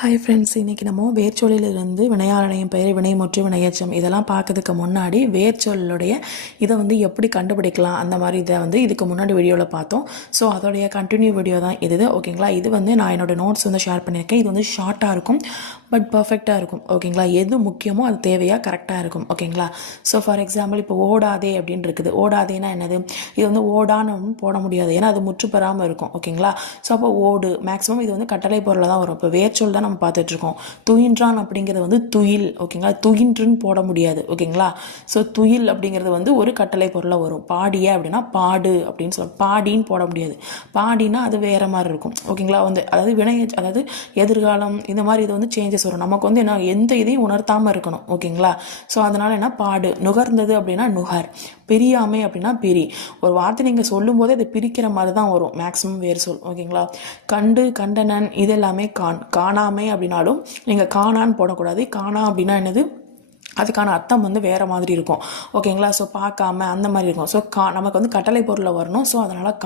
Hi friends, இன்றைக்கி நம்ம வேர்ச்சொல்லிலிருந்து வினையாளனையும் பெயர் வினைமுற்று வினையெச்சம் இதெல்லாம் பார்க்கறதுக்கு முன்னாடி வேர்ச்சொல்லுடைய இதை எப்படி கண்டுபிடிக்கலாம் அந்த மாதிரி இதை இதுக்கு முன்னாடி வீடியோவில் பார்த்தோம். ஸோ அதோடைய கண்டினியூ வீடியோ தான் இது. ஓகேங்களா, இது நான் என்னோடய நோட்ஸ் ஷேர் பண்ணியிருக்கேன். இது ஷார்ட்டாக இருக்கும், பட் பர்ஃபெக்டாக இருக்கும். ஓகேங்களா, எது முக்கியமோ அது தேவையாக கரெக்டாக இருக்கும். ஓகேங்களா, ஸோ ஃபார் எக்ஸாம்பிள் இப்போ ஓடாதே அப்படின்னு இருக்குது. ஓடாதேன்னா என்னது? இது ஓடான்னு போட முடியாது, ஏன்னா அது முற்று பெறாமல் இருக்கும். ஓகேங்களா, ஸோ அப்போ ஓடு மேக்ஸிமம் இது கட்டளை பொருளில் தான் வரும். இப்போ வேர்ச்சொல் தான் நம்ம பார்த்துட்ருக்கோம். துயின்றான் அப்படிங்கிறது துயில். ஓகேங்களா, துயின்றுன்னு போட முடியாது. ஓகேங்களா, ஸோ துயில் அப்படிங்கிறது ஒரு கட்டளை பொருளாக வரும். பாடிய அப்படின்னா பாடு அப்படின்னு பாடின்னு போட முடியாது. பாடினா அது வேற மாதிரி இருக்கும். ஓகேங்களா, அதாவது அதாவது எதிர்காலம் இந்த மாதிரி இது சேஞ்சஸ் வரும். நமக்கு என்ன எந்த இதையும் உணர்த்தாமல் இருக்கணும். ஓகேங்களா, ஸோ அதனால என்ன பாடு. நுகர்ந்தது அப்படின்னா நுகர். பிரியாமை அப்படின்னா பிரி. ஒரு வார்த்தை நீங்கள் சொல்லும் போதே அதை பிரிக்கிற மாதிரி தான் வரும் மேக்ஸிமம் வேறு சொல். ஓகேங்களா, கண்டு கண்டனன் இது எல்லாமே காணாமை அப்படின்னாலும் நீங்கள் காணான்னு போடக்கூடாது. காணா அப்படின்னா என்னது? அதுக்கான அர்த்தம் வேறு மாதிரி இருக்கும். ஓகேங்களா, ஸோ பார்க்காம அந்த மாதிரி இருக்கும். ஸோ நமக்கு கட்டளை பொருளில் வரணும். ஸோ அதனால்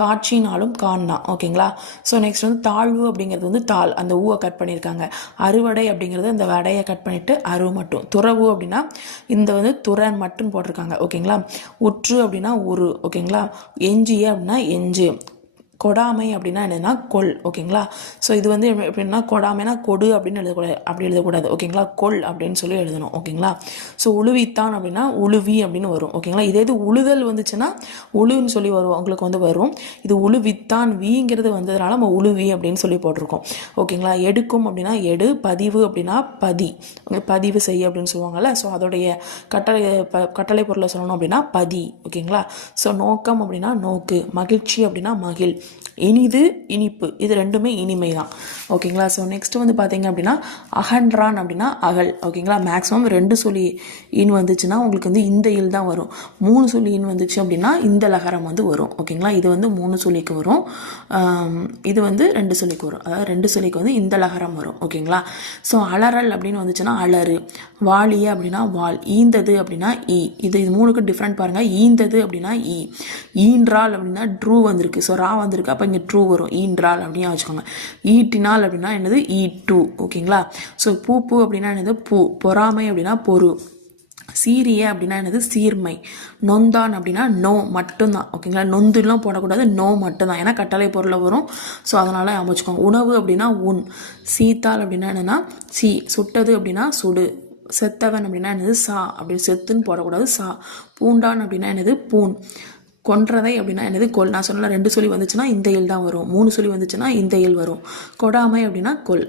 காட்சினாலும் கான் தான். ஓகேங்களா, ஸோ நெக்ஸ்ட் தாழ்வு அப்படிங்கிறது தாள், அந்த ஊவை கட் பண்ணியிருக்காங்க. அறுவடை அப்படிங்கிறது அந்த வடையை கட் பண்ணிவிட்டு அரு மட்டும். துறவு அப்படின்னா இந்த துறன் மட்டும் போட்டிருக்காங்க. ஓகேங்களா, உற்று அப்படின்னா உரு. ஓகேங்களா, எஞ்சிய அப்படின்னா எஞ்சு. கொடாமை அப்படின்னா என்னன்னா கொல். ஓகேங்களா, ஸோ இது எப்படின்னா கொடாமைனா கொடு அப்படின்னு எழுதக்கூடாது, அப்படி எழுதக்கூடாது. ஓகேங்களா, கொல் அப்படின்னு சொல்லி எழுதணும். ஓகேங்களா, ஸோ உழுவித்தான் அப்படின்னா உழுவி அப்படின்னு வரும். ஓகேங்களா, இதே இது உழுதல் வந்துச்சுன்னா உழுன்னு சொல்லி வரும், உங்களுக்கு வரும். இது உழுவித்தான் வீங்கிறது வந்ததுனால நம்ம உழுவி அப்படின்னு சொல்லி போட்டிருக்கோம். ஓகேங்களா, எடுக்கும் அப்படின்னா எடு. பதிவு அப்படின்னா பதி, பதிவு செய்ய அப்படின்னு சொல்லுவாங்கல்ல. ஸோ அதோடைய கட்டளை பொருளை சொல்லணும் அப்படின்னா பதி. ஓகேங்களா, ஸோ நோக்கம் அப்படின்னா நோக்கு. மகிழ்ச்சி அப்படின்னா மகிழ். இனிது இனிப்பு, இது ரெண்டுமே இனிமை தான். ஓகேங்களா, ஸோ நெக்ஸ்ட் பார்த்தீங்க அப்படின்னா அகன்றான் அப்படின்னா அகல். ஓகேங்களா, மேக்ஸிமம் 2 சொல்லி இன் வந்துச்சுன்னா உங்களுக்கு இந்த இல் தான் வரும். 3 சொல்லி இன் வந்துச்சு அப்படின்னா இந்த லகரம் வரும். ஓகேங்களா, இது 3 சொல்லிக்கு வரும், இது 2 சொல்லிக்கு வரும். அதாவது 2 சொல்லிக்கு இந்த லகரம் வரும். ஓகேங்களா, ஸோ அலறல் அப்படின்னு வந்துச்சுன்னா அலறு. வாலிய அப்படின்னா வால். ஈந்தது அப்படின்னா ஈ. இது 3க்கு டிஃப்ரெண்ட் பாருங்கள். ஈந்தது அப்படின்னா ஈ. ஈன்றால் அப்படின்னா ட்ரூ வந்திருக்கு. ஸோ ரா வந்திருக்கு, அப்போ இங்கே ட்ரூ வரும். ஈன்றால் அப்படின்னு வச்சுக்கோங்க. ஈட்டினால் அப்படின்னா என்னது? ஈட்டு. ஓகேங்களா, ஸோ பூ அப்படின்னா என்னது? பூ. பொறாமை அப்படின்னா பொறு. சீரிய அப்படின்னா என்னது? சீர்மை. நொந்தான் அப்படின்னா நோ மட்டும்தான். ஓகேங்களா, நொந்துலாம் போடக்கூடாது, நோ மட்டும்தான், ஏன்னா கட்டளை பொருளில் வரும். ஸோ அதனால் அமைச்சுக்கோங்க. உணவு அப்படின்னா உன். சீத்தால் அப்படின்னா என்னென்னா சி. சுட்டது அப்படின்னா சுடு. செத்தவன் அப்படின்னா என்னது? சா. அப்படி செத்துன்னு போடக்கூடாது, சா. பூண்டான் அப்படின்னா என்னது? பூன். கொன்றதை அப்படின்னா என்னது? கொல். நான் சொன்ன 2 சொல்லி வந்துச்சுன்னா இந்த இல் தான் வரும். 3 சொல்லி வந்துச்சுன்னா இந்த இல் வரும். கொடாமை அப்படின்னா கொல்.